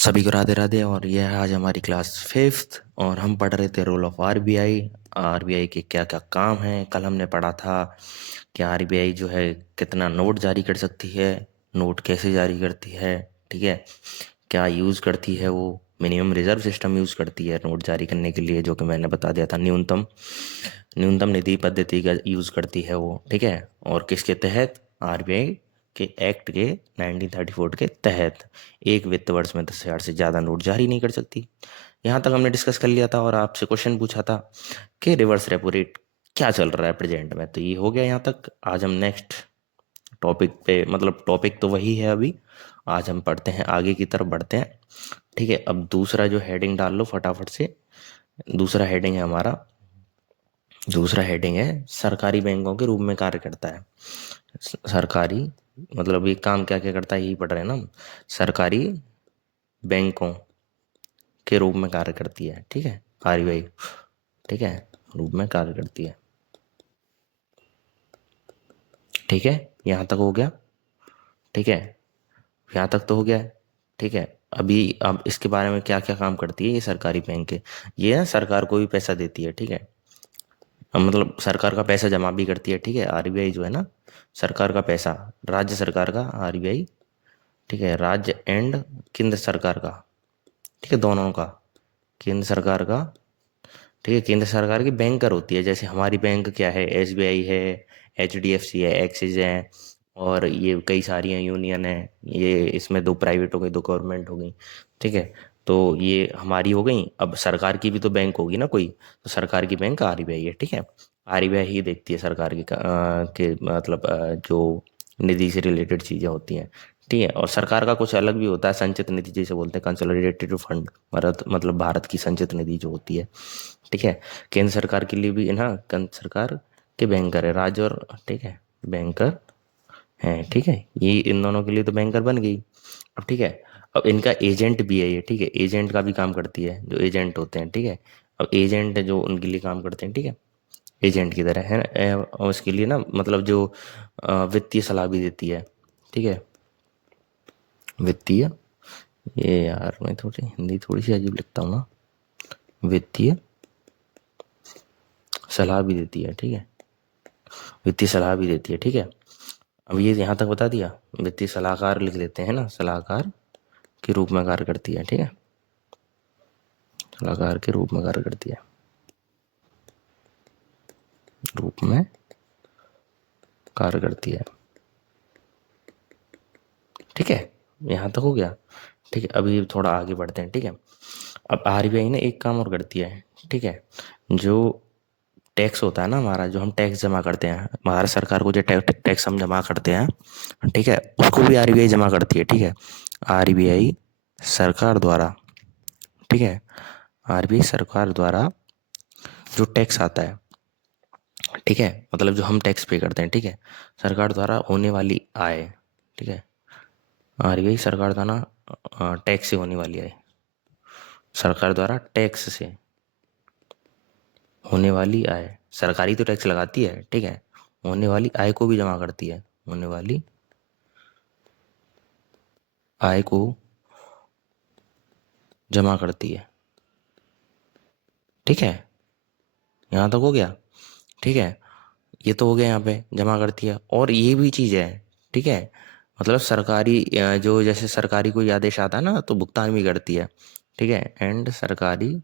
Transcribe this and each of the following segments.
सभी को राधे राधे। और यह है आज हमारी क्लास फिफ्थ और हम पढ़ रहे थे रोल ऑफ आरबीआई। आरबीआई के क्या क्या काम हैं। कल हमने पढ़ा था कि आरबीआई जो है कितना नोट जारी कर सकती है, नोट कैसे जारी करती है, ठीक है, क्या यूज़ करती है। वो मिनिमम रिजर्व सिस्टम यूज़ करती है नोट जारी करने के लिए, जो कि मैंने बता दिया था। न्यूनतम न्यूनतम निधि पद्धति का यूज़ करती है वो, ठीक है। और किसके तहत? आरबीआई के एक्ट के 1934 के तहत एक वित्त वर्ष में 10,000 से ज़्यादा नोट जारी नहीं कर सकती। यहाँ तक हमने डिस्कस कर लिया था और आपसे क्वेश्चन पूछा था कि रिवर्स रेपो रेट क्या चल रहा है प्रेजेंट में। तो ये हो गया यहाँ तक। आज हम नेक्स्ट टॉपिक पे, मतलब टॉपिक तो वही है अभी। आज हम पढ़ते हैं, आगे की तरफ बढ़ते हैं, ठीक है। अब दूसरा जो हेडिंग डाल लो फटाफट से। दूसरा हेडिंग है हमारा, दूसरा हेडिंग है सरकारी बैंकों के रूप में कार्य करता है। सरकारी मतलब ये काम क्या क्या करता है यही पढ़ रहे हैं ना हम। सरकारी बैंकों के रूप में कार्य करती है, ठीक है, आरबीआई, ठीक है, रूप में कार्य करती है, ठीक है। यहाँ तक हो गया, ठीक है, यहाँ तक तो हो गया है, ठीक है। अभी अब इसके बारे में क्या क्या काम करती है ये सरकारी बैंक है। ये ना सरकार को भी पैसा देती है, ठीक है। मतलब सरकार का पैसा जमा भी करती है, ठीक है। आरबीआई जो है ना, सरकार का पैसा, राज्य सरकार का आरबीआई, ठीक है, राज्य एंड केंद्र सरकार का, ठीक है, दोनों का, केंद्र सरकार का, ठीक है। केंद्र सरकार की बैंकर होती है। जैसे हमारी बैंक क्या है, एसबीआई है, एचडीएफसी है, एक्सिस है, और ये कई सारी हैं, यूनियन है। ये इसमें दो प्राइवेट हो गई, दो गवर्नमेंट हो गई, ठीक है। तो ये हमारी हो गई। अब सरकार की भी तो बैंक होगी ना कोई, तो सरकार की बैंक आरबीआई है, ठीक है। आरबीआई ही देखती है सरकार की के मतलब जो निधि से रिलेटेड चीज़ें होती हैं, ठीक है। और सरकार का कुछ अलग भी होता है, संचित निधि जिसे बोलते हैं, कंसोलिडेटेड फंड। भारत मतलब भारत की संचित निधि जो होती है, ठीक है। केंद्र सरकार के लिए भी है ना, केंद्र सरकार के बैंकर है, राज्य और, ठीक है, बैंकर हैं, ठीक है। ये इन दोनों के लिए तो बैंकर बन गई। अब ठीक है, अब इनका एजेंट भी है ये, ठीक है। एजेंट का भी काम करती है, जो एजेंट होते हैं, ठीक है। अब एजेंट जो उनके लिए काम करते हैं, ठीक है, एजेंट की तरह है ना। और उसके लिए ना मतलब जो वित्तीय सलाह भी देती है, ठीक है, वित्तीय, ये यार मैं थोड़ी हिंदी थोड़ी सी अजीब लिखता हूँ ना, वित्तीय सलाह भी देती है, ठीक है, वित्तीय सलाह भी देती है, ठीक है। अब ये यहाँ तक बता दिया। वित्तीय सलाहकार लिख लेते हैं ना, सलाहकार के रूप में कार्य करती है, ठीक है, सलाहकार के रूप में कार्य करती है, रूप में कार्य करती है, ठीक है। यहाँ तक हो गया, ठीक है। अभी थोड़ा आगे बढ़ते हैं, ठीक है। अब आरबीआई ने एक काम और करती है, ठीक है। जो टैक्स होता है ना हमारा, जो हम टैक्स जमा करते हैं, भारत सरकार को जो टैक्स हम जमा करते हैं, ठीक है, उसको भी आरबीआई जमा करती है, ठीक है। आरबीआई सरकार द्वारा, ठीक है, आरबीआई सरकार द्वारा जो टैक्स आता है, ठीक है, मतलब जो हम टैक्स पे करते हैं, ठीक है, सरकार द्वारा होने वाली आय, ठीक है, आरबीआई सरकार द्वारा टैक्स से होने वाली आय, सरकार द्वारा टैक्स से होने वाली आय, सरकारी तो टैक्स लगाती है, ठीक है, होने वाली आय को भी जमा करती है, होने वाली आय को जमा करती है, ठीक है। यहाँ तक हो गया, ठीक है। ये तो हो गया, यहाँ पे जमा करती है। और ये भी चीज़ है, ठीक है, मतलब सरकारी जो जैसे सरकारी कोई आदेश आता है ना तो भुगतान भी करती है, ठीक है। एंड सरकारी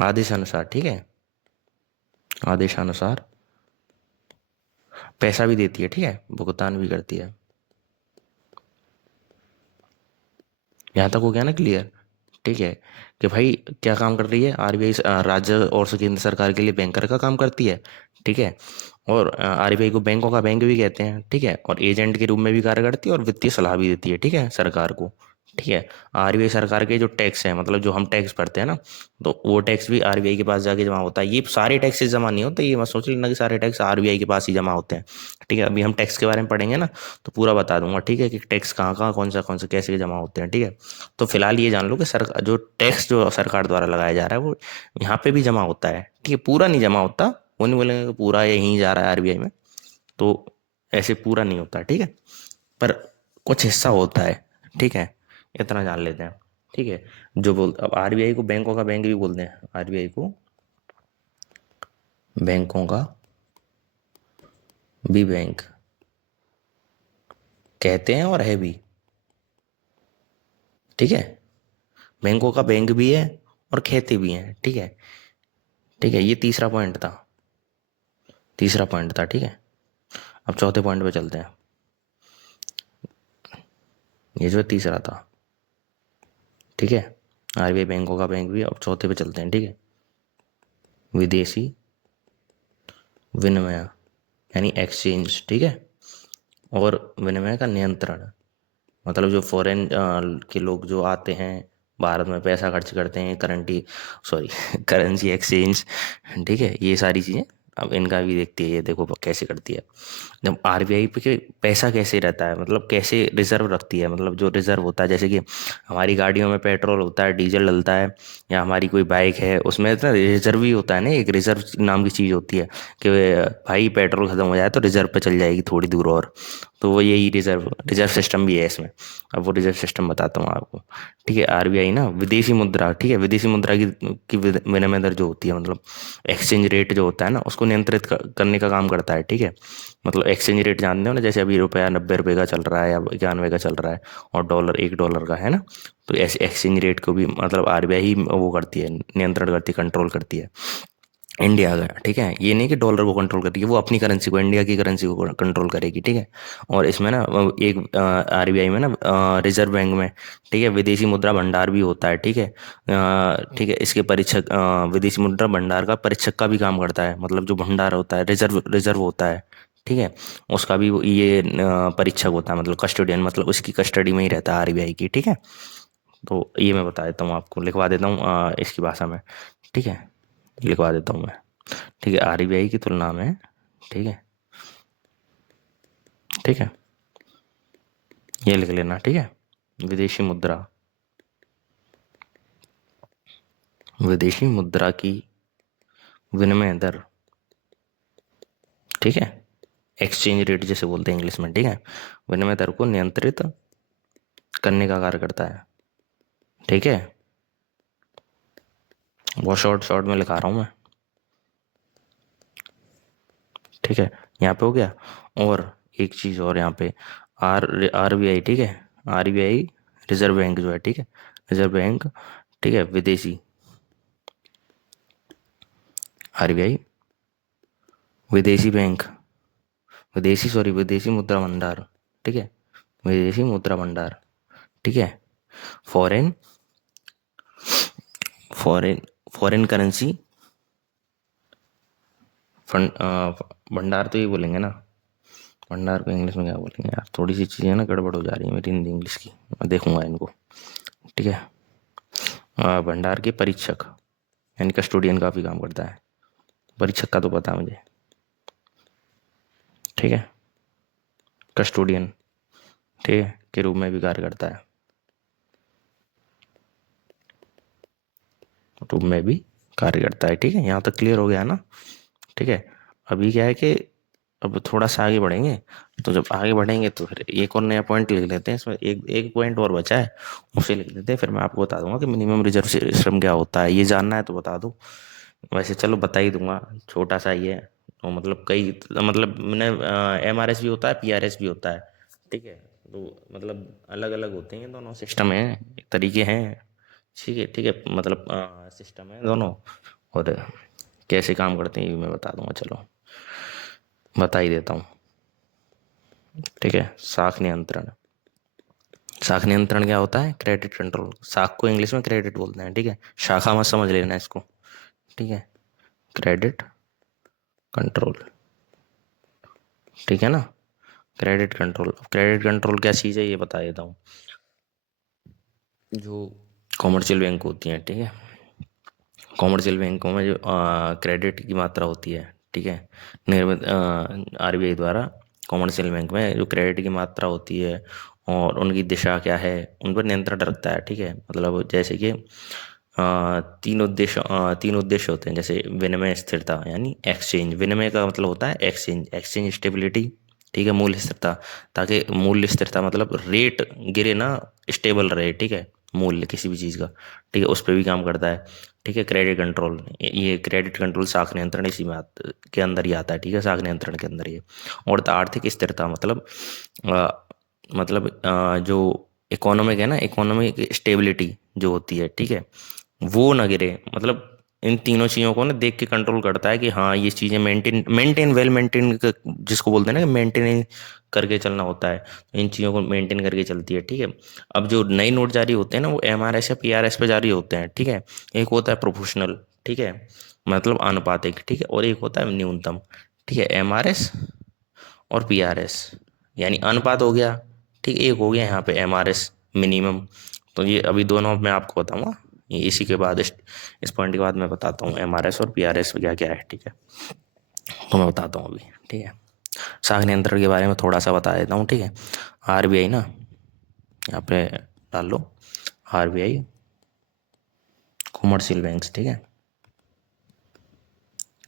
आदेशानुसार, ठीक है, आदेशानुसार पैसा भी देती है, ठीक है, भुगतान भी करती है। यहाँ तक हो गया ना क्लियर, ठीक है, कि भाई क्या काम कर रही है आरबीआई, राज्य और केंद्र सरकार के लिए बैंकर का काम करती है, ठीक है। और आरबीआई को बैंकों का बैंक भी कहते हैं, ठीक है। और एजेंट के रूप में भी कार्य करती है और वित्तीय सलाह भी देती है, ठीक है, सरकार को, ठीक है। आरबीआई सरकार के जो टैक्स है, मतलब जो हम टैक्स भरते हैं ना, तो वो टैक्स भी आरबीआई के पास जाके जमा होता है। ये सारे टैक्सेस जमा नहीं होते, ये मत सोच लेना कि सारे टैक्स आरबीआई के पास ही जमा होते हैं, ठीक है। अभी हम टैक्स के बारे में पढ़ेंगे ना तो पूरा बता दूंगा, ठीक है, कि टैक्स कहाँ कहाँ कौन सा कैसे जमा होते हैं, ठीक है। तो फिलहाल ये जान लो कि सरकार जो टैक्स जो सरकार द्वारा लगाया जा रहा है वो यहाँ पे भी जमा होता है, ठीक है। पूरा नहीं जमा होता, वो नहीं बोलेंगे कि पूरा यहीं जा रहा है आरबीआई में, तो ऐसे पूरा नहीं होता, ठीक है, पर कुछ हिस्सा होता है, ठीक है। इतना जान लेते हैं। ठीक है, जो बोल अब आरबीआई को बैंकों का बैंक भी बोलते हैं, आरबीआई को बैंकों का भी बैंक कहते हैं और है भी। ठीक है, बैंकों का बैंक भी है और कहते भी हैं। ठीक है, ठीक है, ये तीसरा पॉइंट था, तीसरा पॉइंट था। ठीक है, अब चौथे पॉइंट पे चलते हैं। ये जो तीसरा था, ठीक है, आरबीआई बैंकों का बैंक भी। अब चौथे पे चलते हैं। ठीक है, विदेशी विनिमय यानी एक्सचेंज। ठीक है, और विनिमय का नियंत्रण, मतलब जो फॉरेन के लोग जो आते हैं भारत में पैसा खर्च करते हैं, करंटी सॉरी करेंसी एक्सचेंज। ठीक है, ये सारी चीज़ें अब इनका भी देखती है। ये देखो कैसे करती है। जब आरबीआई पे पैसा कैसे रहता है, मतलब कैसे रिजर्व रखती है, मतलब जो रिजर्व होता है, जैसे कि हमारी गाड़ियों में पेट्रोल होता है, डीजल डलता है, या हमारी कोई बाइक है उसमें ना रिजर्व ही होता है ना, एक रिजर्व नाम की चीज़ होती है कि भाई पेट्रोल खत्म हो जाए तो रिजर्व पे चल जाएगी थोड़ी दूर और। तो वो यही रिजर्व रिजर्व सिस्टम भी है इसमें। अब वो रिजर्व सिस्टम बताता हूँ आपको। ठीक है, आरबीआई ना विदेशी मुद्रा, ठीक है, विदेशी मुद्रा की विनिमय दर जो होती है, मतलब एक्सचेंज रेट जो होता है ना, उसको नियंत्रित करने का काम करता है। ठीक है, मतलब एक्सचेंज रेट जानते हो ना, जैसे अभी रुपया 90 रुपये का चल रहा है या 91 का चल रहा है, और डॉलर $1 का है ना। तो ऐसे एक्सचेंज रेट को भी मतलब आरबीआई ही वो करती है, नियंत्रण करती है, कंट्रोल करती है इंडिया का। ठीक है, ये नहीं कि डॉलर को कंट्रोल करेगी, वो अपनी करेंसी को, इंडिया की करेंसी को कंट्रोल करेगी। ठीक है, और इसमें ना एक आरबीआई में ना रिजर्व बैंक में, ठीक है, विदेशी मुद्रा भंडार भी होता है। ठीक है, ठीक है, इसके परीक्षक विदेशी मुद्रा भंडार का परीक्षक का भी काम करता है, मतलब जो भंडार होता है, रिजर्व रिजर्व होता है। ठीक है, उसका भी ये परीक्षक होता है, मतलब कस्टोडियन, मतलब उसकी कस्टडी में ही रहता है आरबीआई की। ठीक है, तो ये मैं बता देता हूँ आपको, लिखवा देता हूँ इसकी भाषा में। ठीक है, लिखवा देता हूँ मैं। ठीक है, आरबीआई की तुलना में, ठीक है, ठीक है, ये लिख लेना। ठीक है, विदेशी मुद्रा, विदेशी मुद्रा की विनिमय दर, ठीक है, एक्सचेंज रेट जैसे बोलते हैं इंग्लिश में। ठीक है, विनिमय दर को नियंत्रित करने का कार्य करता है। ठीक है, बहुत शॉर्ट शॉर्ट में लिखा रहा हूँ मैं। ठीक है, यहाँ पे हो गया। और एक चीज़ और यहाँ पे, आरबीआई, ठीक है, आरबीआई रिजर्व बैंक जो है, ठीक है, रिजर्व बैंक, ठीक है, विदेशी, आरबीआई विदेशी बैंक, विदेशी सॉरी विदेशी मुद्रा भंडार। ठीक है, विदेशी मुद्रा भंडार, ठीक है, foreign foreign foreign currency fund, भंडार तो ये बोलेंगे ना, भंडार को इंग्लिश में क्या बोलेंगे यार, थोड़ी सी चीज़ें ना गड़बड़ हो जा रही है मेरी हिंदी इंग्लिश की, मैं देखूंगा इनको। ठीक है, भंडार के परीक्षक यानी कस्टोडियन का भी काम करता है, परीक्षक का तो पता है मुझे। ठीक है, कस्टोडियन, ठीक है, के रूप में भी कार्य करता है, रूप में भी कार्य करता है। ठीक है, यहाँ तक क्लियर हो गया ना। ठीक है, अभी क्या है कि अब थोड़ा सा आगे बढ़ेंगे, तो जब आगे बढ़ेंगे तो फिर एक और नया पॉइंट लिख लेते हैं, इसमें एक एक पॉइंट और बचा है, उसे लिख लेते हैं, फिर मैं आपको बता दूंगा कि मिनिमम रिजर्व सिस्टम क्या होता है। ये जानना है तो बता दो, वैसे चलो बता ही दूंगा, छोटा सा ही है। तो मतलब कई, मतलब मैंने एमआरएस भी होता है, पीआरएस भी होता है। ठीक है, तो मतलब अलग अलग होते हैं दोनों, सिस्टम है, तरीके हैं। ठीक है, ठीक है, मतलब सिस्टम है दोनों, और कैसे काम करते हैं ये भी मैं बता दूंगा, चलो बता ही देता हूँ। ठीक है, शाख नियंत्रण, शाख नियंत्रण क्या होता है, क्रेडिट कंट्रोल, शाख को इंग्लिश में क्रेडिट बोलते हैं। ठीक है, शाखा मत समझ लेना इसको। ठीक है, क्रेडिट कंट्रोल, ठीक है ना, क्रेडिट कंट्रोल। क्रेडिट कंट्रोल क्या चीज़ है ये बता देता हूँ। जो कॉमर्शियल बैंक होती हैं, ठीक है, कॉमर्शियल बैंकों में जो क्रेडिट की मात्रा होती है, ठीक है, निर्मित आरबीआई द्वारा कॉमर्शियल बैंक में जो क्रेडिट की मात्रा होती है और उनकी दिशा क्या है, उन पर नियंत्रण रखता है। ठीक है, मतलब जैसे कि तीन उद्देश्य होते हैं, जैसे विनिमय स्थिरता यानी एक्सचेंज, विनिमय का मतलब होता है एक्सचेंज, एक्सचेंज स्टेबिलिटी, ठीक है, मूल्य स्थिरता, ताकि मूल्य स्थिरता मतलब रेट गिरे ना, स्टेबल रहे, ठीक है, मूल्य किसी भी चीज़ का, ठीक है, उस पर भी काम करता है। ठीक है, क्रेडिट कंट्रोल, ये क्रेडिट कंट्रोल साख नियंत्रण इसी में के अंदर ही आता है, ठीक है, साख नियंत्रण के अंदर ये। और आर्थिक स्थिरता मतलब जो इकोनॉमिक है ना, इकोनॉमिक स्टेबिलिटी जो होती है, ठीक है, वो ना गिरे, मतलब इन तीनों चीज़ों को ना देख के कंट्रोल करता है कि हाँ ये चीज़ें मेंटेन मेंटेन वेल मेंटेन, जिसको बोलते हैं ना कि मेंटेन करके चलना होता है, तो इन चीज़ों को मेंटेन करके चलती है। ठीक है, अब जो नए नोट जारी होते हैं ना, वो एमआरएस या पीआरएस पे जारी होते हैं। ठीक है, एक होता है प्रोपोर्शनल, ठीक है, मतलब आनुपातिक, ठीक है, और एक होता है न्यूनतम। ठीक है, एमआरएस और पीआरएस यानी अनुपात हो गया, ठीक, एक हो गया यहाँ पे एमआरएस मिनिमम। तो ये अभी दोनों मैं आपको बताऊंगा, ये इसी के बाद इस पॉइंट के बाद मैं बताता हूँ एमआरएस और पीआरएस क्या क्या है। ठीक है, तो मैं बताता हूँ अभी। ठीक है, साख नियंत्रण के बारे में थोड़ा सा बता देता हूँ। ठीक है, आरबीआई ना, यहाँ पे डाल लो आरबीआई कॉमर्शियल बैंक्स, ठीक है,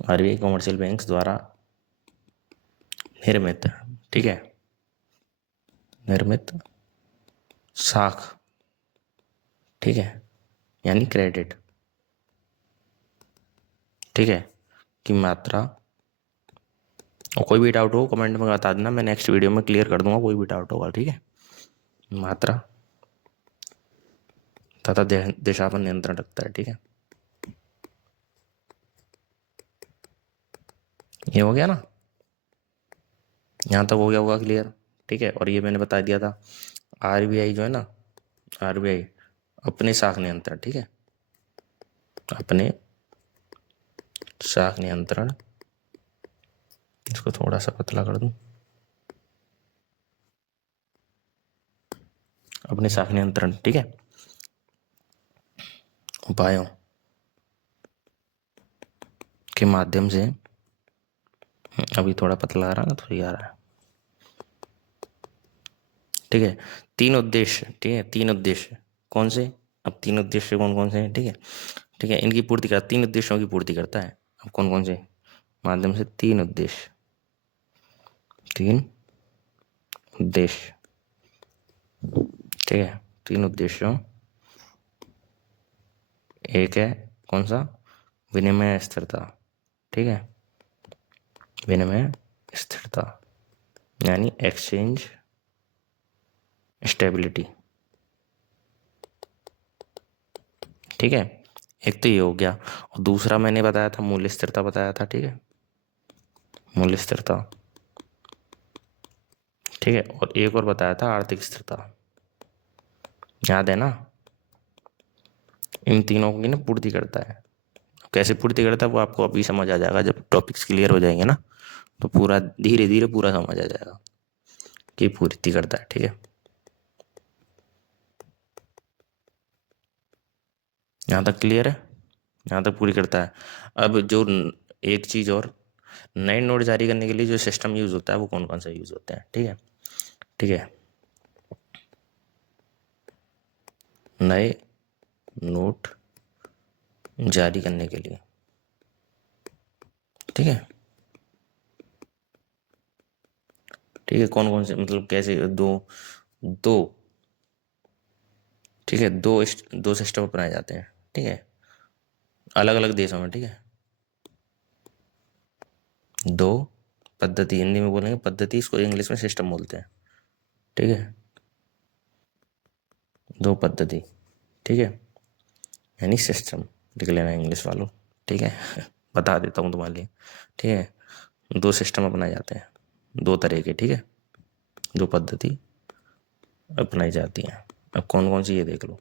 आरबीआई कॉमर्शियल बैंक्स द्वारा निर्मित, ठीक है, निर्मित साख, ठीक है, यानी क्रेडिट, ठीक है, की मात्रा। और कोई भी डाउट हो कमेंट में बता देना, मैं नेक्स्ट वीडियो में क्लियर कर दूंगा कोई भी डाउट होगा। ठीक है, मात्रा तथा दिशा पर नियंत्रण रखता है। ठीक है, ये हो गया ना, यहाँ तक हो गया होगा क्लियर। ठीक है, और ये मैंने बता दिया था आरबीआई जो है ना, आरबीआई अपने साख नियंत्रण, ठीक है, अपने साख नियंत्रण, इसको थोड़ा सा पतला कर दूं, अपने साख नियंत्रण, ठीक है, उपायों के माध्यम से, अभी थोड़ा पतला आ रहा है ना, थोड़ी आ रहा है। ठीक है, तीन उद्देश्य, ठीक है, तीन उद्देश्य कौन से, अब तीन उद्देश्य कौन कौन से हैं। ठीक है, ठीक है, इनकी पूर्ति कर, तीन उद्देश्यों की पूर्ति करता है। अब कौन कौन से माध्यम से, तीन उद्देश्य, तीन उद्देश्य, ठीक है, तीन उद्देश्यों, एक है कौन सा, विनिमय स्थिरता, ठीक है, विनिमय स्थिरता यानी एक्सचेंज स्टेबिलिटी, ठीक है, एक तो ये हो गया, और दूसरा मैंने बताया था मूल्य स्थिरता बताया था। ठीक है, मूल्य स्थिरता, ठीक है, और एक और बताया था आर्थिक स्थिरता, याद है ना, इन तीनों की ना पूर्ति करता है। कैसे पूर्ति करता है वो आपको अभी समझ आ जाएगा, जब टॉपिक्स क्लियर हो जाएंगे ना, तो पूरा धीरे धीरे पूरा समझ आ जाएगा कि पूर्ति करता है। ठीक है, यहाँ तक क्लियर है, यहाँ तक पूरी करता है। अब जो एक चीज़ और, नए नोट जारी करने के लिए जो सिस्टम यूज होता है वो कौन कौन सा यूज होता है। ठीक है, ठीक है, नए नोट जारी करने के लिए, ठीक है, ठीक है, कौन कौन से मतलब कैसे, दो दो, ठीक है, दो सिस्टम अपनाए जाते हैं। ठीक है, अलग अलग देशों में। ठीक है, दो पद्धति, हिंदी में बोलेंगे पद्धति, इसको इंग्लिश में सिस्टम बोलते हैं। ठीक है, दो पद्धति, ठीक है, यानी सिस्टम, लिख लेना इंग्लिश वालों। ठीक है बता देता हूँ तुम्हारे लिए। ठीक है, दो सिस्टम अपनाए जाते हैं, दो तरह के, ठीक है, दो पद्धति अपनाई जाती हैं। अब कौन कौन सी ये देख लो,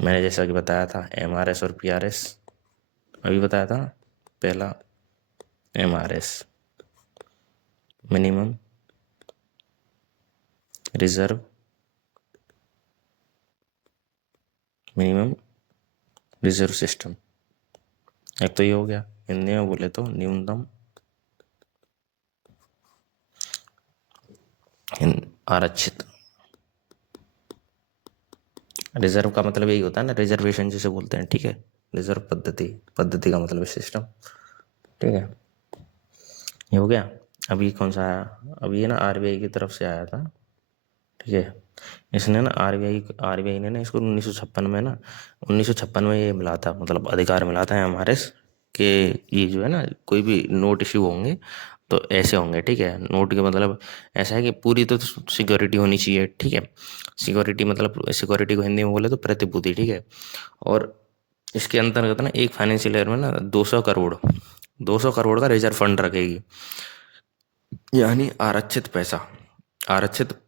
मैंने जैसा कि बताया था एमआरएस और पीआरएस, अभी बताया था ना, पहला MRS minimum reserve, minimum reserve system, एक तो ये हो गया, हिंदी में बोले तो न्यूनतम आरक्षित। रिजर्व का मतलब यही होता है ना, रिजर्वेशन जिसे बोलते हैं। ठीक है, रिजर्व पद्धति, पद्धति का मतलब सिस्टम। ठीक है, ये हो गया। अभी कौन सा आया? अभी ये ना आरबीआई की तरफ से आया था, ठीक है। इसने ना आरबीआई ने ना इसको 1956 में ना, 1956 में ये मिला था, मतलब अधिकार मिला था एमआरएस के। ये जो है ना, कोई भी नोट इश्यू होंगे तो ऐसे होंगे, ठीक है। नोट के मतलब ऐसा है कि पूरी तो सिक्योरिटी होनी चाहिए, ठीक है। सिक्योरिटी मतलब, सिक्योरिटी को हिंदी में बोले तो प्रतिभूति, ठीक है। और इसके अंतर्गत ना एक फाइनेंशियल ईयर में ना 200 करोड़, 200 करोड़ का रिजर्व फंड रखेगी, यानी आरक्षित पैसा, आरक्षित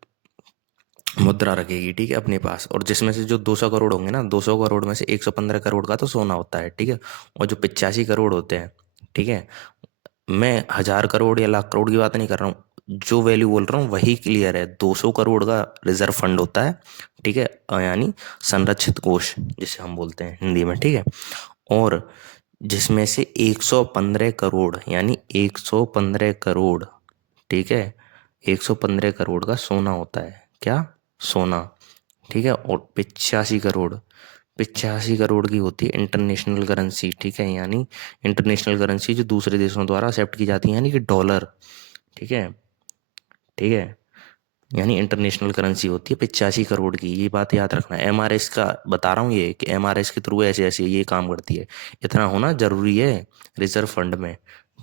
मुद्रा रखेगी, ठीक है, अपने पास। और जिसमें से जो 200 करोड़ होंगे ना, 200 करोड़ में से 115 करोड़ का तो सोना होता है, ठीक है। और जो 85 करोड़ होते हैं, ठीक है, मैं 1000 करोड़ या लाख करोड़ की बात नहीं कर रहा हूँ, जो वैल्यू बोल रहा हूँ वही क्लियर है। 200 करोड़ का रिजर्व फंड होता है, ठीक है, यानी संरक्षित कोष जिसे हम बोलते हैं हिंदी में, ठीक है। और जिसमें से 115 करोड़, यानी 115 करोड़, ठीक है, 115 करोड़ का सोना होता है। क्या? सोना, ठीक है। और 85 करोड़, 85 करोड़ की होती है इंटरनेशनल करेंसी, ठीक है, यानी इंटरनेशनल करेंसी जो दूसरे देशों द्वारा एक्सेप्ट की जाती है, यानी कि डॉलर, ठीक है, ठीक है। यानी इंटरनेशनल करेंसी होती है 85 करोड़ की, ये बात याद रखना। एमआरएस का बता रहा हूँ ये, कि एमआरएस के थ्रू ऐसे ऐसे ये काम करती है, इतना होना जरूरी है रिजर्व फंड में,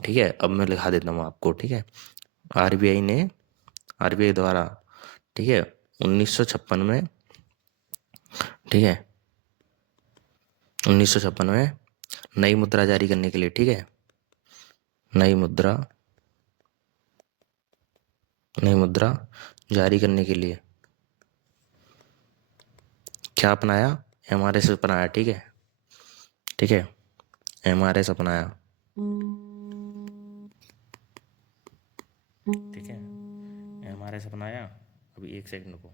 ठीक है। अब मैं लिखा देता हूँ आपको, ठीक है। आरबीआई ने, आरबीआई द्वारा, ठीक है, 1956 में, ठीक है, 1956 में नई मुद्रा जारी करने के लिए, ठीक है, नई मुद्रा, नई मुद्रा जारी करने के लिए क्या अपनाया? एमआरएस अपनाया, ठीक है, ठीक है, एमआरएस अपनाया, ठीक है, एमआरएस अपनाया। अभी एक सेकंड को,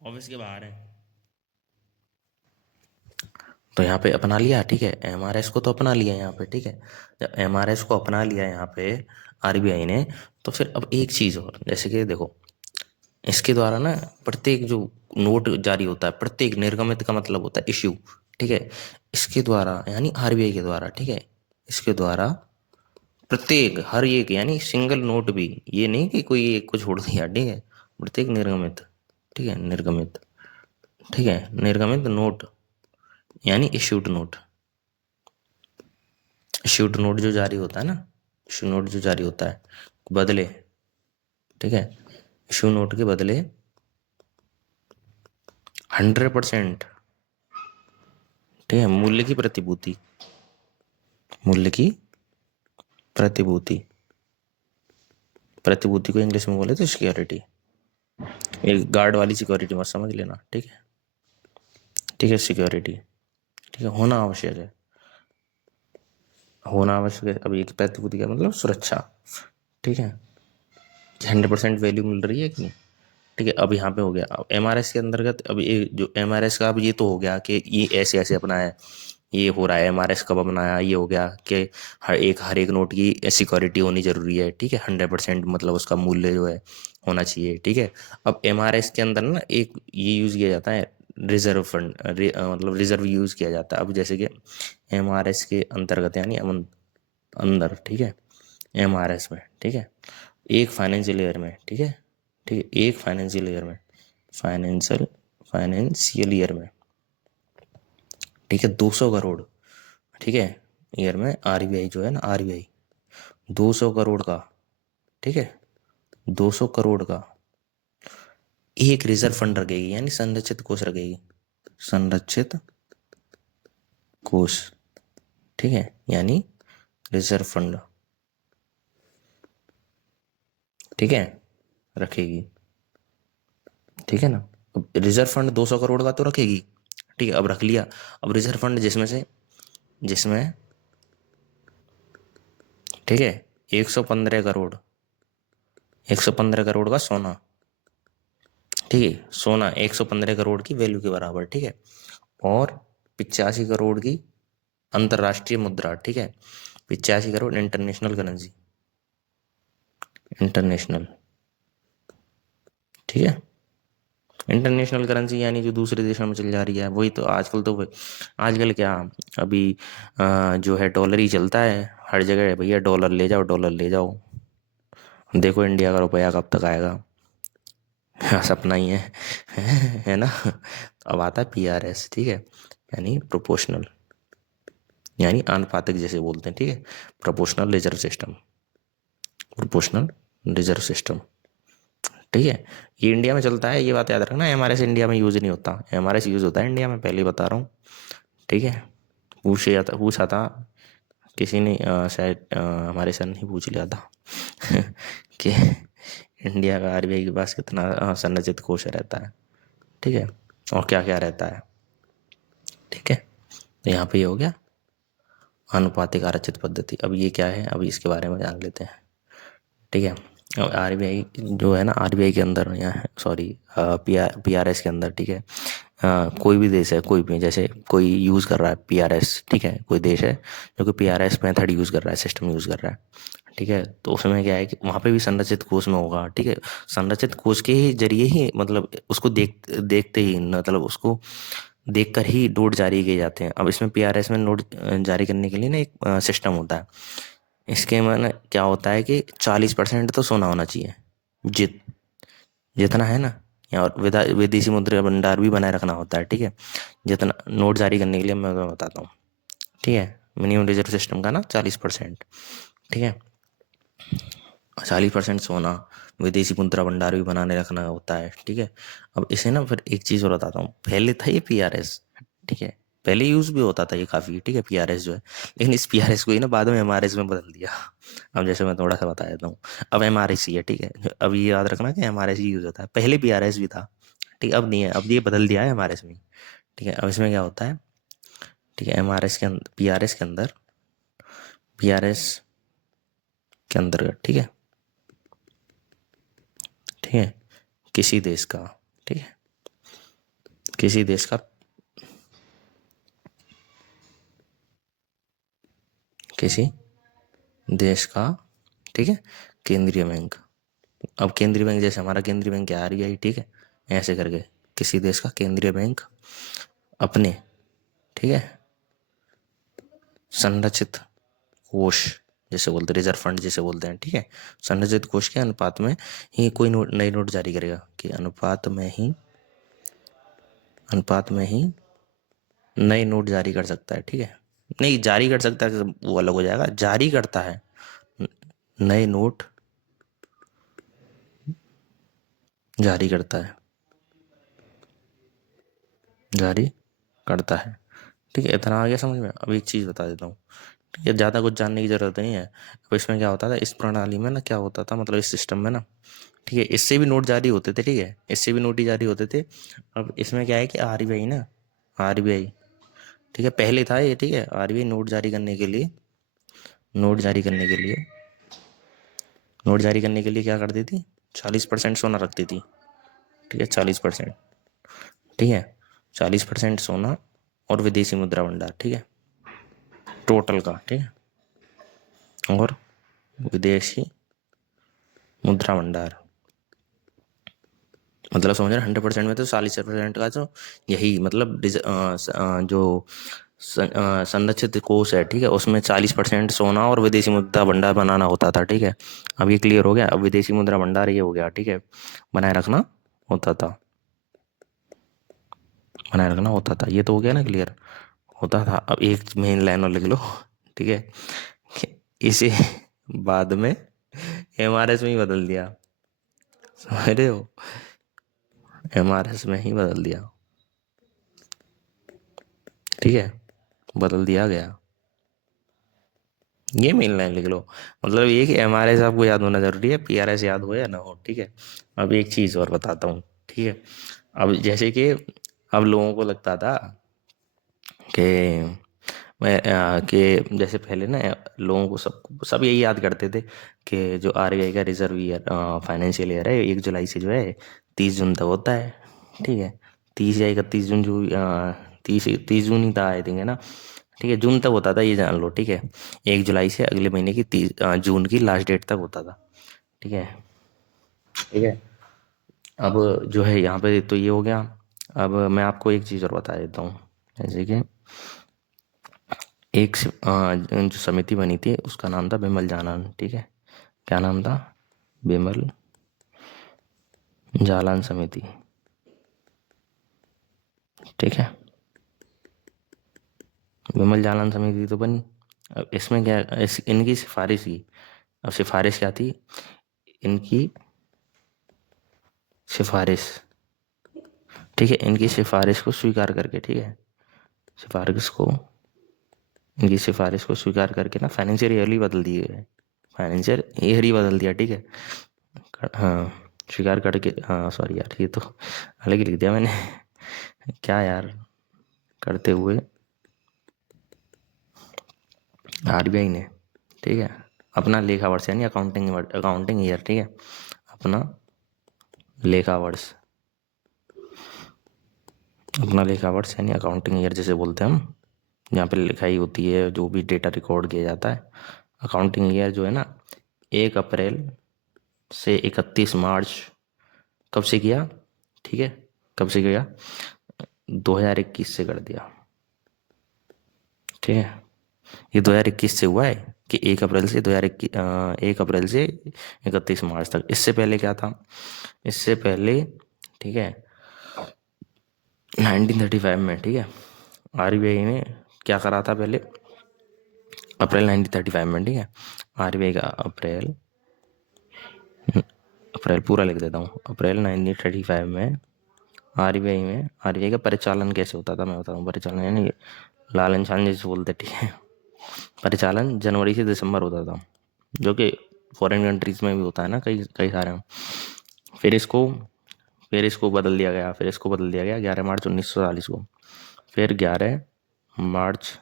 ऑफिस के बाहर है। तो यहाँ पे अपना लिया, ठीक है, एमआरएस को तो अपना लिया यहाँ पे, ठीक है। जब एमआरएस को अपना लिया यहाँ पे आरबीआई ने, तो फिर अब एक चीज़ और, जैसे कि देखो, इसके द्वारा ना प्रत्येक जो नोट जारी होता है, प्रत्येक निर्गमित का मतलब होता है इश्यू, ठीक है। इसके द्वारा यानी आरबीआई के द्वारा, ठीक है, इसके द्वारा प्रत्येक हर एक, यानी सिंगल नोट भी, ये नहीं कि कोई एक को छोड़ दिया, ठीक है, प्रत्येक निर्गमित, ठीक है, निर्गमित, ठीक है, निर्गमित नोट, यानी इश्यूड नोट, इश्यूड नोट जो जारी होता है ना, इश्यू नोट जो जारी होता है बदले, ठीक है, इश्यू नोट के बदले 100%, ठीक है, मूल्य की प्रतिभूति, मूल्य की प्रतिभूति, प्रतिभूति को इंग्लिश में बोले तो सिक्योरिटी, एक गार्ड वाली सिक्योरिटी मत समझ लेना, ठीक है, ठीक है, सिक्योरिटी, ठीक है, होना आवश्यक है, होना आवश्यक है। अब एक प्रतिभूति का मतलब सुरक्षा, ठीक है, 100% वैल्यू मिल रही है कि नहीं, ठीक है। अब यहाँ पे हो गया, अब एमआरएस के अंतर्गत, अब ये जो एमआरएस का, अब ये तो हो गया कि ये ऐसे ऐसे अपना है, ये हो रहा है, एमआरएस कब अपनाया, ये हो गया कि हर एक नोट की सिक्योरिटी होनी जरूरी है, ठीक है, 100% मतलब उसका मूल्य जो है होना चाहिए, ठीक है। अब एमआरएस के अंदर ना एक ये यूज़ किया जाता है, रिजर्व फंड, मतलब रिजर्व यूज़ किया जाता है। अब जैसे कि एमआरएस के अंतर्गत, यानी अंदर, ठीक है, एमआरएस में, ठीक है, एक फाइनेंशियल ईयर में, ठीक है, ठीक है, एक फाइनेंशियल ईयर में, फाइनेंशियल ईयर में, ठीक है, 200 करोड़, ठीक है, ईयर में आरबीआई जो है ना, आरबीआई 200 करोड़ का, ठीक है, 200 करोड़ का एक रिजर्व फंड रखेगी, यानी संरक्षित कोष रखेगी, संरक्षित कोष, ठीक है, यानी रिजर्व फंड, ठीक है, रखेगी, ठीक है ना। अब रिजर्व फंड 200 करोड़ का तो रखेगी, ठीक है, अब रख लिया। अब रिजर्व फंड जिसमें से, जिसमें, ठीक है, 115 करोड़, 115 करोड़ का सोना, ठीक है, सोना 115 करोड़ की वैल्यू के बराबर, ठीक है। और 85 करोड़ की अंतर्राष्ट्रीय मुद्रा, ठीक है, 85 करोड़ इंटरनेशनल करेंसी, इंटरनेशनल, ठीक है, इंटरनेशनल करेंसी यानी जो दूसरे देशों में चल जा रही है, वही तो आजकल तो आजकल क्या, अभी जो है डॉलर ही चलता है हर जगह, भैया डॉलर ले जाओ, डॉलर ले जाओ। देखो इंडिया का रुपया कब तक आएगा। हाँ, सपना ही है। है ना। अब आता है PRS, ठीक है, यानी प्रोपोर्शनल, यानी आनुपातिक जैसे बोलते हैं, ठीक है, proportional reserve system, proportional reserve system, ठीक है। ये इंडिया में चलता है, ये बात याद रखना। MRS इंडिया में यूज नहीं होता, MRS यूज होता है इंडिया में, पहले ही बता रहा हूँ, ठीक है। पूछा था किसी ने, शायद हमारे सर ने पूछ लिया था कि इंडिया का RBI के पास कितना संरचित कोष रहता है, ठीक है, और क्या क्या रहता है, ठीक है। तो यहाँ पे ये हो गया आनुपातिक आरक्षित पद्धति। अब ये क्या है, अभी इसके बारे में जान लेते हैं, ठीक है। अब RBI जो है ना, RBI के अंदर, यहाँ सॉरी, PRS के अंदर, ठीक है, कोई भी देश है, कोई भी, जैसे कोई यूज़ कर रहा है PRS, ठीक है, कोई देश है जो कि PRS मेथड यूज़ कर रहा है, सिस्टम यूज़ कर रहा है, ठीक है, तो उसमें क्या है कि वहाँ पे भी संरचित कोष में होगा, ठीक है। संरचित कोष के ही जरिए ही, मतलब उसको देखते ही, मतलब उसको देखकर ही नोट जारी किए जाते हैं। अब इसमें PRS में नोट जारी करने के लिए ना एक सिस्टम होता है। इसके में क्या होता है कि 40% तो सोना होना चाहिए, जित जितना है ना, या और विदेशी मुद्रा भंडार भी बनाए रखना होता है, ठीक है। जितना नोट जारी करने के लिए मैं बताता हूँ, ठीक है। मिनिमम रिजर्व सिस्टम का ना 40%, ठीक है, 40% सोना, विदेशी मुद्रा भंडार भी बनाने रखना होता है, ठीक है। अब इसे ना फिर एक चीज़ और बताता हूँ, पहले था ये PRS, ठीक है, पहले यूज भी होता था ये काफ़ी, ठीक है, PRS जो है, लेकिन इस PRS को ही ना बाद में MRS में बदल दिया। अब जैसे मैं थोड़ा सा बता देता हूँ, अब MRS ही है, ठीक है। अब ये याद रखना कि MRS ही यूज होता है, पहले PRS भी था, ठीक है, अब नहीं है, अब ये बदल दिया है MRS में, ठीक है। अब इसमें क्या होता है, ठीक है, MRS के अंदर, PRS के अंतर्गत, ठीक है, ठीक है, किसी देश का, ठीक है, किसी देश का, किसी देश का, ठीक है, केंद्रीय बैंक। अब केंद्रीय बैंक जैसे हमारा केंद्रीय बैंक है RBI, ठीक है, ऐसे करके किसी देश का केंद्रीय बैंक अपने, ठीक है, संरचित कोष जैसे बोलते हैं, रिजर्व फंड जैसे बोलते हैं, ठीक है, संरचित कोष के अनुपात में ही कोई नई नोट जारी करेगा, कि अनुपात में ही नए नोट जारी कर सकता है, ठीक है। नहीं, जारी कर सकता है वो अलग हो जाएगा, जारी करता है, नए नोट जारी करता है, जारी करता है, ठीक है। इतना आ गया समझ में। अब एक चीज़ बता देता हूँ, ठीक है, ज़्यादा कुछ जानने की ज़रूरत नहीं है। अब इसमें क्या होता था, इस प्रणाली में ना क्या होता था, मतलब इस सिस्टम में ना, ठीक है, इससे भी नोट जारी होते थे, ठीक है, इससे भी नोट ही जारी होते थे। अब इसमें क्या है कि RBI ना, RBI, ठीक है, पहले था ये, ठीक है, RBI नोट जारी करने के लिए नोट जारी करने के लिए क्या करती थी, 40% सोना रखती थी, ठीक है, 40%, ठीक है, 40% सोना और विदेशी मुद्रा भंडार, ठीक है, टोटल का, ठीक है, और विदेशी मुद्रा भंडार, मतलब समझ रहे 100% में तो 40% का तो यही मतलब जो संरक्षित कोष है, ठीक है, उसमें 40% सोना और विदेशी मुद्रा भंडार बनाना होता था, ठीक है। अब ये क्लियर हो गया। अब विदेशी मुद्रा भंडार ये हो गया, ठीक है, बनाए रखना होता था, बनाए रखना होता था, ये तो हो गया ना क्लियर, होता था। अब एक मेन लाइन और लिख लो, ठीक है, कि इसे बाद में MRS में ही बदल दिया, समझ रहे हो, MRS में ही बदल दिया, ठीक है, बदल दिया गया। ये मेन लाइन लिख लो, मतलब ये कि MRS आपको याद होना जरूरी है, PRS याद हो या ना हो, ठीक है। अब एक चीज़ और बताता हूँ, ठीक है। अब जैसे कि अब लोगों को लगता था कि कि जैसे पहले ना लोगों को सब यही याद करते थे कि जो RBI का रिजर्व ईयर फाइनेंशियल ईयर है 1 जुलाई से जो है 30 जून तक होता है, ठीक है, 30 या 31 जून, जो 30 जून ही था आई थिंक, है ना, ठीक है, जून तक होता था, ये जान लो, ठीक है। 1 जुलाई से अगले महीने की 30 जून की लास्ट डेट तक होता था, ठीक है, ठीक है। अब जो है यहाँ पे तो ये हो गया। अब मैं आपको एक चीज़ और बता देता हूँ, जैसे कि जो समिति बनी थी उसका नाम था बिमल जालान, ठीक है। क्या नाम था? बिमल जालान समिति, ठीक है। विमल जालान समिति तो बनी। अब इसमें क्या, इनकी सिफारिश की। अब सिफारिश क्या थी इनकी? सिफारिश, ठीक है। इनकी सिफारिश को स्वीकार करके, ठीक है, सिफारिश को, इनकी सिफारिश को स्वीकार करके ना फाइनेंशियल ईयर ही बदल दिए, फाइनेंशियल ईयर ही बदल दिया, ठीक है। हाँ, स्वीकार करके, हाँ सॉरी यार, ये तो अलग ही लिख दिया मैंने क्या यार, करते हुए आरबीआई ने, ठीक है, अपना लेखा वर्ष यानी अकाउंटिंग ईयर, ठीक है, अपना लेखा वर्ष, अपना लेखा वर्ष यानी अकाउंटिंग ईयर जैसे बोलते हैं हम, जहाँ पे लिखाई होती है, जो भी डेटा रिकॉर्ड किया जाता है। अकाउंटिंग ईयर जो है ना, 1 अप्रैल से 31 मार्च, कब से किया, ठीक है, कब से किया? 2021 से कर दिया, ठीक है। ये 2021 से हुआ है कि 1 अप्रैल से 31 मार्च तक। इससे पहले क्या था? इससे पहले, ठीक है, 1935 में, ठीक है, आरबीआई ने क्या करा था पहले? अप्रैल 1935 में, ठीक है, आरबीआई का अप्रैल, अप्रैल पूरा लिख देता हूँ, अप्रैल 1935 में आरबीआई का परिचालन कैसे होता था मैं बताऊँ। परिचालन यानी लालन छान जैसे बोलते, ठीक है। परिचालन जनवरी से दिसंबर होता था, जो कि फॉरेन कंट्रीज में भी होता है ना, कई कई सारे में। फिर इसको फिर इसको बदल दिया गया, 11 मार्च 1940 को। फिर 11 मार्च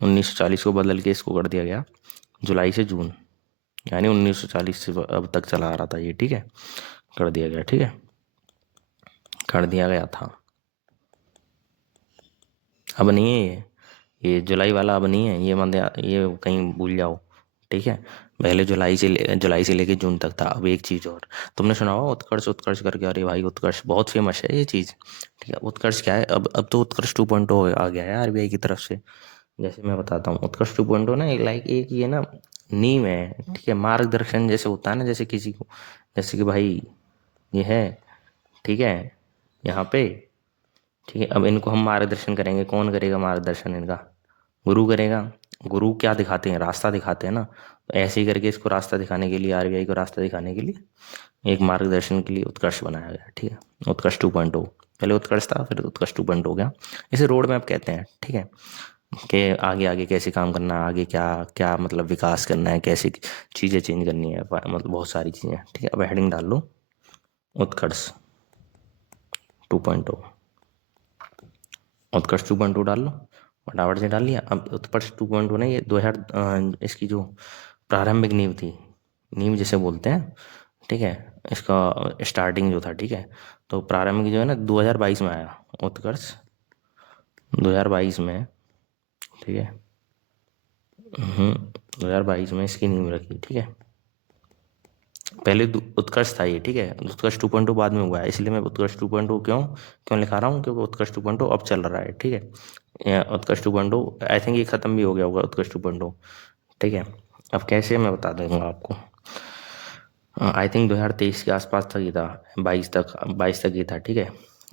1940 को बदल के इसको कर दिया गया जुलाई से जून, यानी 1940 से अब तक चला आ रहा था ये, ठीक है, कर दिया गया, ठीक है, कर दिया गया था। अब नहीं है ये जुलाई वाला अब नहीं है, ये मत ये कहीं भूल जाओ, ठीक है। पहले जुलाई से लेके जून तक था। अब एक चीज़ और, तुमने सुना होगा उत्कर्ष, उत्कर्ष करके, अरे भाई उत्कर्ष बहुत फेमस है ये चीज़, ठीक है। उत्कर्ष क्या है? अब तो उत्कर्ष 2.0 आ गया है आरबीआई की तरफ से। जैसे मैं बताता हूँ, उत्कर्ष 2.0 ना, एक ये ना नींव है, ठीक है, मार्गदर्शन जैसे होता है ना, जैसे किसी को, जैसे कि भाई ये है, ठीक है, यहाँ पे, ठीक है। अब इनको हम मार्गदर्शन करेंगे, कौन करेगा मार्गदर्शन इनका? गुरु करेगा। गुरु क्या दिखाते हैं? रास्ता दिखाते हैं ना। तो ऐसे ही करके इसको रास्ता दिखाने के लिए, आरबीआई को रास्ता दिखाने के लिए एक मार्गदर्शन के लिए उत्कर्ष बनाया गया, ठीक है। उत्कर्ष 2.0, पहले उत्कर्ष था, फिर उत्कर्ष 2.0 हो गया। इसे रोड मैप कहते हैं, ठीक है, कि आगे आगे कैसे काम करना है, आगे क्या क्या मतलब विकास करना है, कैसे चीज़ें चेंज करनी है, मतलब बहुत सारी चीज़ें, ठीक है। अब हेडिंग डाल लो, उत्कर्ष 2.0, उत्कर्ष 2.0 डाल लो, फटाफट से डाल लिया। अब उत्कर्ष 2.0 ने ये 2000 इसकी जो प्रारंभिक नींव थी, नींव जिसे बोलते हैं, ठीक है, इसका स्टार्टिंग जो था, ठीक है, तो प्रारंभिक जो है ना 2022 में आया उत्कर्ष, 2022 में, ठीक है। 2022 में इसकी नींव रखी, ठीक है। पहले उत्कर्ष था ये, ठीक है, उत्कर्ष 2.0 बाद में हुआ है, इसलिए मैं उत्कर्ष 2.0 क्यों क्यों लिखा रहा हूँ, क्योंकि उत्कर्ष 2.0 अब चल रहा है, ठीक है। उत्कर्ष 2.0 आई थिंक ये खत्म भी हो गया होगा उत्कर्ष 2.0, ठीक है। अब कैसे मैं बता दूंगा आपको, आई थिंक 2023 के आसपास तक ही था, 22 तक ही था, ठीक है।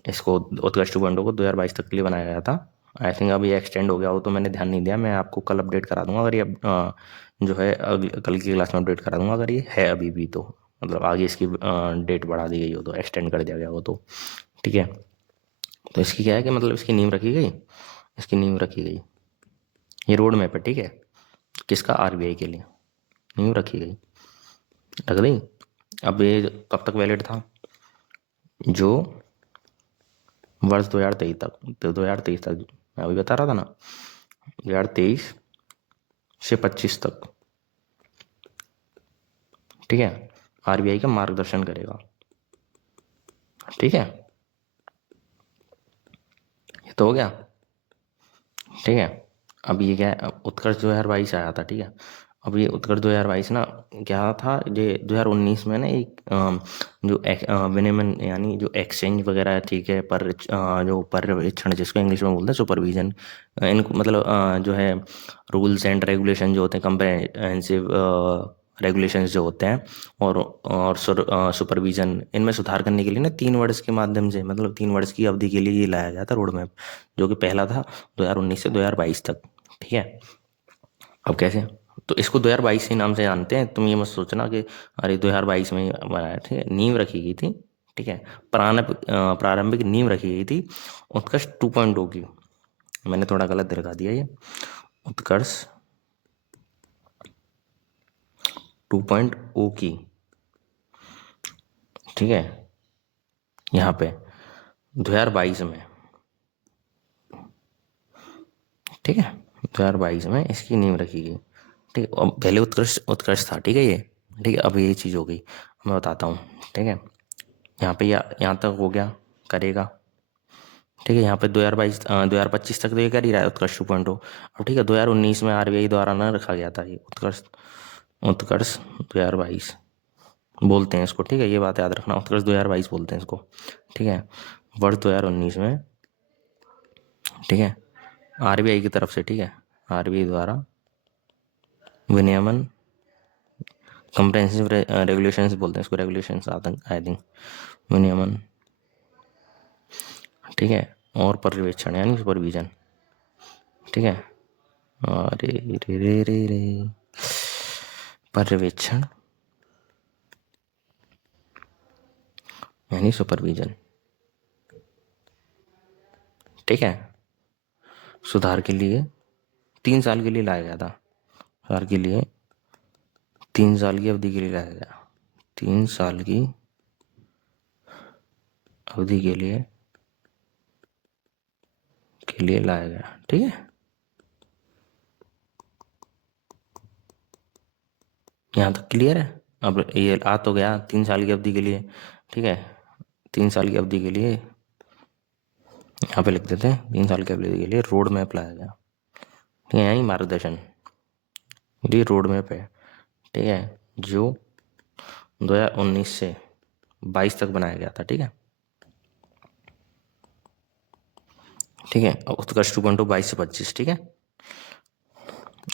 इसको उत्कर्ष 2.0 को 2022 तक के लिए बनाया गया था। आई थिंक अब ये एक्सटेंड हो गया हो तो मैंने ध्यान नहीं दिया, मैं आपको कल अपडेट करा दूंगा, अगर ये जो है कल की क्लास में अपडेट करा दूंगा, अगर ये है अभी भी तो, मतलब आगे इसकी डेट बढ़ा दी गई हो तो, एक्सटेंड कर दिया गया हो तो, ठीक है। तो इसकी क्या है कि मतलब इसकी नींव रखी गई, इसकी नींव रखी गई, ये रोड मैप है, ठीक है, किसका? आरबीआई के लिए नींव रखी गई, रख दी। अब ये कब तक वैलिड था? जो वर्ष 2023 तक, तो 2023 तक मैं अभी बता रहा था ना, 2023 से 25 तक, ठीक है, आरबीआई का मार्गदर्शन करेगा, ठीक है। ये तो हो गया, ठीक है। अब ये क्या है, अब उत्कर्ष 2022 आया था, ठीक है। अब ये उत्कर्ष 2022 ना क्या था, ये 2019 में ना एक विनियमन यानी जो एक्सचेंज वगैरह है, ठीक है, पर जो पर्यवेक्षण जिसको इंग्लिश में बोलते हैं सुपरविजन, इनको मतलब जो है रूल्स एंड रेगुलेशन जो होते हैं, कंप्रहेंसिव रेगुलेशंस जो होते हैं, और सुपरविजन, इनमें सुधार करने के लिए ना 3 वर्ष के माध्यम से, मतलब 3 वर्ष की अवधि के लिए ये लाया गया था रोड मैप, जो कि पहला था 2019 से 2022 तक। ठीक है। अब कैसे, तो इसको 2022 के नाम से जानते हैं, तुम ये मत सोचना कि अरे 2022 में ही बनाया। ठीक है, नींव रखी गई थी। ठीक है, प्रारंभिक नींव रखी गई थी उत्कर्ष 2.0 की। मैंने थोड़ा गलत दिखा दिया ये, उत्कर्ष 2.0 की। ठीक है, यहाँ पे 2022 में, ठीक है, 2022 में इसकी नींव रखी गई। ठीक है, अब पहले उत्कर्ष उत्कर्ष था, ठीक है ये। ठीक है, अब ये चीज़ हो गई, मैं बताता हूँ। ठीक है, यहाँ पे यहाँ तक हो गया, करेगा। ठीक है, यहाँ पे 2025 तक तो ये कर ही रहा है उत्कर्ष 2.0। अब ठीक है, 2019 में आरबीआई द्वारा ना रखा गया था ये उत्कर्ष, उत्कर्ष 2022 बोलते हैं इसको। ठीक है, ये बात याद रखना, उत्कर्ष 2022 बोलते हैं इसको। ठीक है, वर्ष 2019 में, ठीक है, आरबीआई की तरफ से, ठीक है, आरबीआई द्वारा विनियमन, कंप्रहेंसिव रेगुलेशंस बोलते हैं इसको, रेगुलेशंस आई थिंक, विनियमन, ठीक है, और पर्यवेक्षण यानी सुपरविजन। ठीक है, अरे रे रे रे रे पर्यवेक्षण यानी सुपरविजन। ठीक है, सुधार के लिए 3 साल के लिए लाया गया था, सुधार के लिए 3 साल की अवधि के लिए लाया गया, 3 साल की अवधि के लिए लाया गया। ठीक है, यहाँ तक क्लियर है। अब ये आ तो गया 3 साल की अवधि के लिए। ठीक है, 3 साल की अवधि के लिए यहाँ पे लिख देते हैं, 3 साल की अवधि के लिए रोड मैप लाया गया। ठीक है, यही मार्गदर्शन, ये रोड मैप है। ठीक है, जो 2019 से 22 तक बनाया गया था। ठीक है, ठीक है, उत्कर्ष 2.0 22 से 25। ठीक है,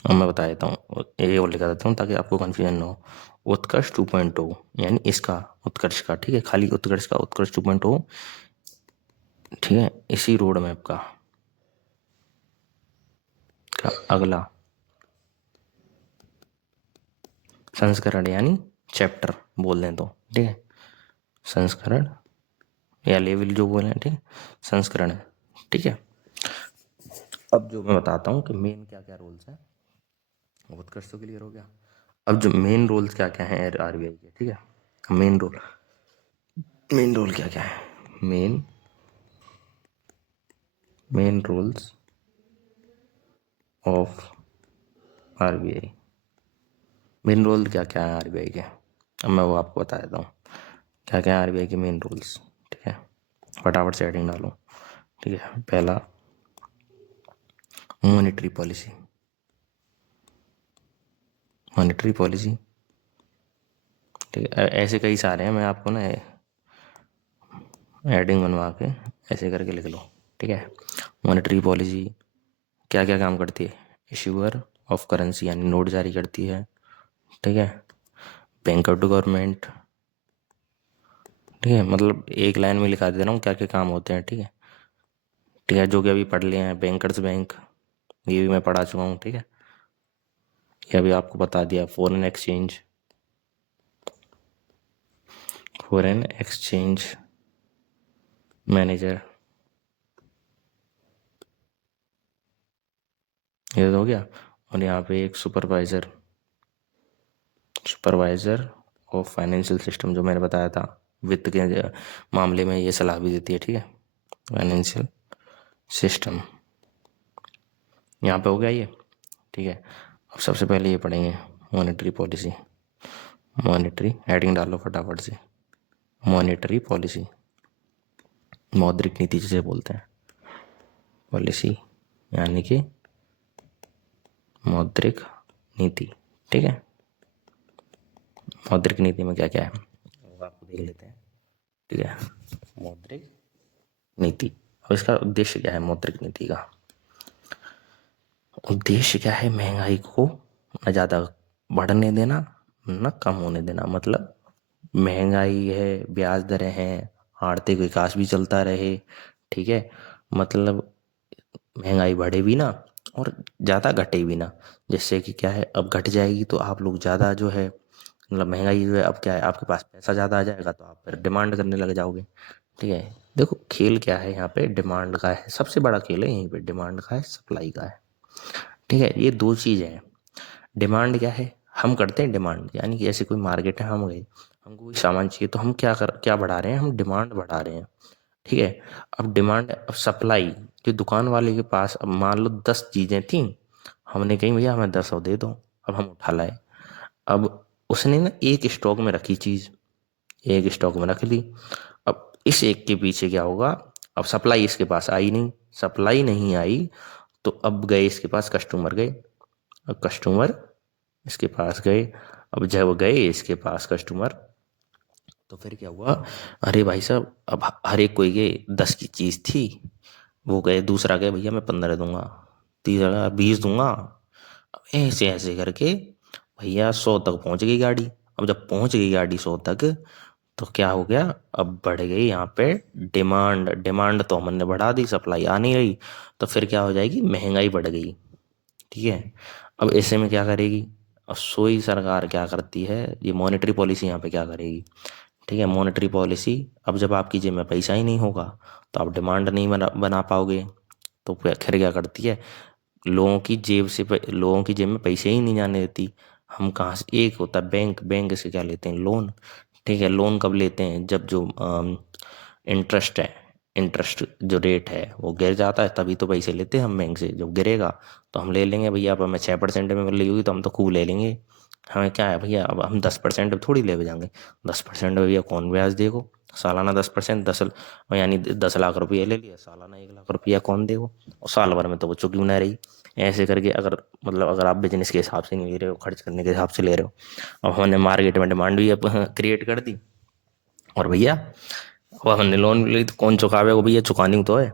अब मैं बता देता हूँ, ये और लिखा देता हूँ ताकि आपको कन्फ्यूजन ना हो। उत्कर्ष 2.0 यानी इसका, उत्कर्ष का, ठीक है, खाली उत्कर्ष का, उत्कर्ष 2.0, ठीक है, इसी रोड मैप का अगला संस्करण यानी चैप्टर बोल दें तो, ठीक है, संस्करण या लेवल जो बोले, ठीक है, संस्करण है। ठीक है, अब जो मैं बताता हूँ कि मेन क्या क्या रोल्स हैं, उत्कर्ष तो क्लियर हो गया। अब जो मेन रोल्स क्या क्या हैं आरबीआई के, ठीक है, मेन रोल क्या क्या है, main roles of RBI, main role क्या क्या है आरबीआई के, अब मैं वो आपको बता देता हूँ क्या क्या है आरबीआई के मेन रोल्स। ठीक है, फटाफट से हेडिंग डालो। ठीक है, पहला मॉनेटरी पॉलिसी, मॉनेटरी पॉलिसी। ठीक है, ऐसे कई सारे हैं, मैं आपको ना हेडिंग बनवा के ऐसे करके लिख लो। ठीक है, मॉनेटरी पॉलिसी क्या क्या काम करती है, इशूअर ऑफ करेंसी यानी नोट जारी करती है। ठीक है, बैंकर टू गवर्नमेंट। ठीक है, मतलब एक लाइन में लिखा दे रहा हूँ क्या क्या काम होते हैं। ठीक है, ठीक है, जो कि अभी पढ़ लिए हैं, बैंकर्स बैंक, ये भी मैं पढ़ा चुका हूँ। ठीक है, ये अभी आपको बता दिया। Foreign exchange, foreign exchange manager, ये तो हो गया। और यहाँ पे एक supervisor, supervisor of financial system, जो मैंने बताया था, वित्त के मामले में ये सलाह भी देती है। ठीक है, फाइनेंशियल सिस्टम, यहाँ पे हो गया ये। ठीक है, अब सबसे पहले ये पढ़ेंगे मॉनेटरी पॉलिसी। मॉनेटरी हेडिंग डालो फटाफट से, मॉनेटरी पॉलिसी, मौद्रिक नीति जिसे बोलते हैं, पॉलिसी यानी कि मौद्रिक नीति। ठीक है। मौद्रिक नीति में क्या क्या है वो आपको देख लेते हैं। ठीक है, मौद्रिक नीति। अब इसका उद्देश्य क्या है मौद्रिक नीति का? उद्देश्य क्या है? महंगाई को न ज़्यादा बढ़ने देना न कम होने देना। मतलब महंगाई है, ब्याज दरें हैं, आर्थिक विकास भी चलता रहे। ठीक है, मतलब महंगाई बढ़े भी ना और ज़्यादा घटे भी ना। जिससे कि क्या है, अब घट जाएगी तो आप लोग ज़्यादा जो है, मतलब महंगाई जो है, अब क्या है, आपके पास पैसा ज़्यादा आ जाएगा तो आप फिर डिमांड करने लग जाओगे। ठीक है, देखो खेल क्या है यहाँ पे, डिमांड का है। सबसे बड़ा खेल है यहीं पे, डिमांड का है, सप्लाई का है। ठीक है, ये दो चीज़ें हैं। डिमांड क्या है? हम करते हैं डिमांड, यानी कि ऐसे कोई मार्केट है, हम गए, हमको कोई सामान चाहिए तो हम क्या बढ़ा रहे हैं? हम डिमांड बढ़ा रहे हैं। ठीक है, अब डिमांड, अब सप्लाई, जो दुकान वाले के पास अब मान लो 10 चीज़ें थी, हमने कही भैया हमें 10 दे दो, अब हम उठा लाए। अब उसने ना एक स्टॉक में रखी चीज़, एक स्टॉक में रख ली। अब इस एक के पीछे क्या होगा? अब सप्लाई इसके पास आई नहीं, सप्लाई नहीं आई तो अब गए इसके पास कस्टमर गए, अब कस्टमर इसके पास गए। अब जब गए इसके पास कस्टमर, तो फिर क्या हुआ? अरे भाई साहब, अब हर एक कोई गए, 10 की चीज़ थी, वो गए, दूसरा गए भैया मैं 15 दूंगा, तीसरा 20 दूंगा। अब ऐसे ऐसे करके भैया 100 तक पहुंच गई गाड़ी। अब जब पहुंच गई गाड़ी 100 तक, तो क्या हो गया? अब बढ़ गई यहाँ पे डिमांड। डिमांड तो हमने बढ़ा दी, सप्लाई आ नहीं रही, तो फिर क्या हो जाएगी? महंगाई बढ़ गई। ठीक है, अब ऐसे में क्या करेगी? अब सोई सरकार क्या करती है, ये मॉनेटरी पॉलिसी यहाँ पे क्या करेगी? ठीक है, मॉनेटरी पॉलिसी, अब जब आपकी जेब में पैसा ही नहीं होगा तो आप डिमांड नहीं बना पाओगे, तो फिर क्या करती है? लोगों की जेब में पैसे ही नहीं जाने देती। हम कहाँ से, एक होता है बैंक, बैंक से क्या लेते हैं? लोन। ठीक है, लोन कब लेते हैं? जब जो इंटरेस्ट है, इंटरेस्ट जो रेट है वो गिर जाता है, तभी तो पैसे लेते हैं हम बैंक से। जब गिरेगा तो हम ले लेंगे भैया, अब हमें 6% में मिल रही होगी तो हम तो खूब ले लेंगे। हमें क्या है भैया, अब हम 10% थोड़ी ले जाएंगे। 10% भैया कौन ब्याज देगो? सालाना 10%, यानी 10 लाख रुपये ले लिया, सालाना 1 लाख रुपया कौन देगो? और साल भर में तो वो चुकी ना रही। ऐसे करके अगर, मतलब अगर आप बिजनेस के हिसाब से नहीं ले रहे हो, खर्च करने के हिसाब से ले रहे हो, अब हमने मार्केट में डिमांड भी अब क्रिएट कर दी, और भैया अब हमने लोन ली तो कौन चुकावे वो? भैया चुकानी तो है।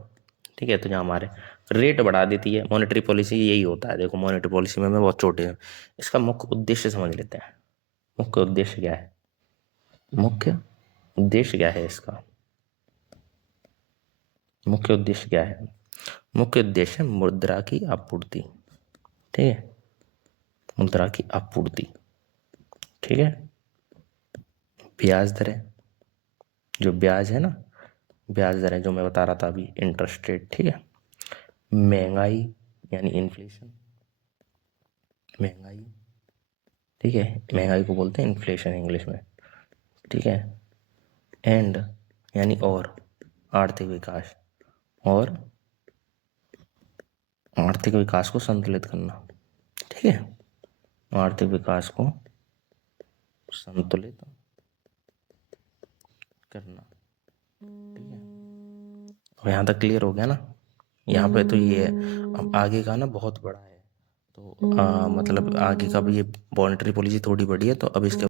ठीक है, तो यहाँ हमारे रेट बढ़ा देती है मॉनेटरी पॉलिसी, यही होता है। देखो मॉनेटरी पॉलिसी में बहुत छोटे हैं। इसका मुख्य उद्देश्य समझ लेते हैं। मुख्य उद्देश्य क्या है? मुख्य उद्देश्य क्या है इसका? मुख्य उद्देश्य क्या है? मुख्य उद्देश्य मुद्रा की आपूर्ति। ठीक है, मुद्रा की आपूर्ति। ठीक है, ब्याज दरें, जो ब्याज है ना, ब्याज दरें जो मैं बता रहा था अभी, इंटरेस्ट रेट। ठीक है, महंगाई यानी इन्फ्लेशन, महंगाई। ठीक है, महंगाई को बोलते हैं इन्फ्लेशन इंग्लिश में। ठीक है, एंड यानी और, आर्थिक विकास, और आर्थिक विकास को संतुलित करना। ठीक है, आर्थिक विकास को संतुलित करना। ठीक है, अब यहाँ तक क्लियर हो गया ना? यहाँ पे तो ये है। अब आगे का ना बहुत बड़ा है, तो मतलब आगे का भी, ये मॉनेटरी पॉलिसी थोड़ी बड़ी है, तो अब इसके